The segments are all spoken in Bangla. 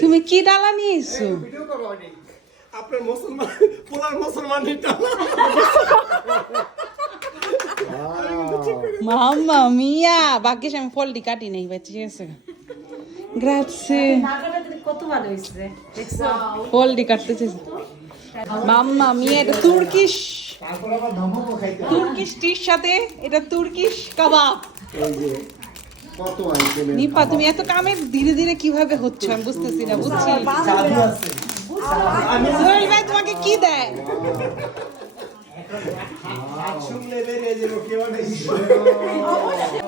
তুমি কি ডালা নিয়েছো? আপনার মুসলমান পোলার মুসলমানের ডালা। মাম্মা মিয়া, বাকি আমি ফলটি কাটি নাই বাচ্চা আছে। গ্রাzie। কত ভালো হইছে দেখছো ফলটি কাটতেছি। মাম্মা মিয়া, এটা তুর্কিশ টির সাথে এটা তুর্কিশ কাবাব। নিপা তুমি এত কামে ধীরে ধীরে কিভাবে হচ্ছে আমি বুঝতেছি না, বুঝছি। সোহেল ভাই তোমাকে কি দেয়?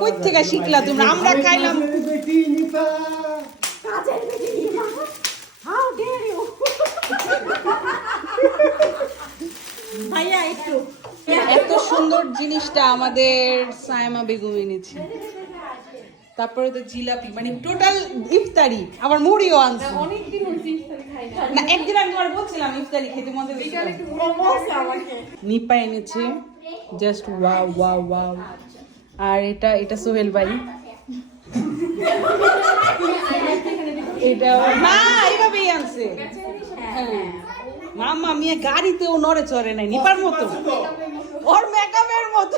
কই থেকে শিখলা তোমরা? আমরা খাইলাম। ভাইয়া একটু এত সুন্দর জিনিসটা আমাদের সায়মা বেগম এনেছে। তারপরে তো জিলাপি, মানে টোটাল ইফতারি, আবার মুড়িও আনছে। না একদিন আমি তোমার বলছিলাম ইফতারি খেতে মজা হয়েছে। নিপা এনেছে, জাস্ট ওয়াও ওয়াও ওয়াও। আর এটা সোহেল ভাই, এটা না এইভাবেই আনছে। হ্যাঁ মাম্মা মিয়া গাড়িতেও নড়ে চড়ে নাই, নিপার মতো, ওর মেকআপের মতো।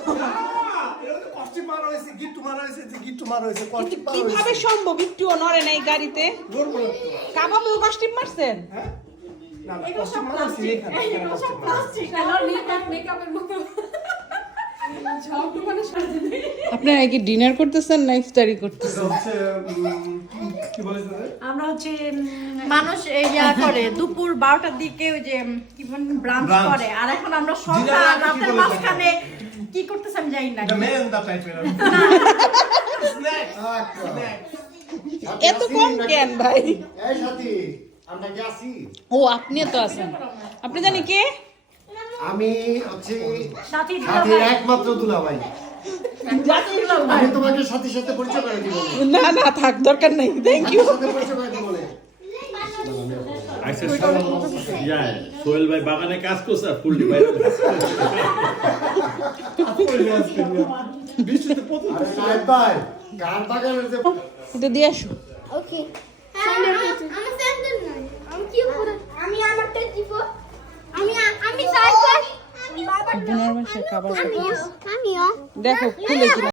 কিভাবে সম্ভব? একটুও নড়ে নাই গাড়িতে। কাবাবেও কস্টিম মারছেন? আপনারা কি ডিনার করতেছেন না ইফতারি করতেছেন? আমরা হচ্ছে মানুষ ইয়া করে দুপুর 12টার দিকে ওই যে কি বলেন ব্রাঞ্চ করে, আর এখন আমরা সন্ধ্যা রাতের মাঝখানে কি করতেছ আমি জানি না। এত কম কেন ভাই? এই সাথী আমরা কি আছি? ও আপনিও তো আছেন। আপনি জানি কে? আমি হচ্ছে সাথী সাথীর একমাত্র দুলাভাই। আমি তোমাকে সাথীর সাথে পরিচয় করে দিব। না না থাক, দরকার নাই, থ্যাংক ইউ। সাথে পরিচয় করে দিব না। আচ্ছা সোহেল ভাই বাগানে কাজ করছে আর ফুলটি বাইরে আরে সাহেব ভাই, গান বাগানের যে এটা দিয়ে আসো। ওকে আমার স্যান্ডেল নাই, আমি কি করব? আমি আমারটা দিব। আমি তারপর বোনের বাসায় খাবার আমিও দেখো খুলে কিনা।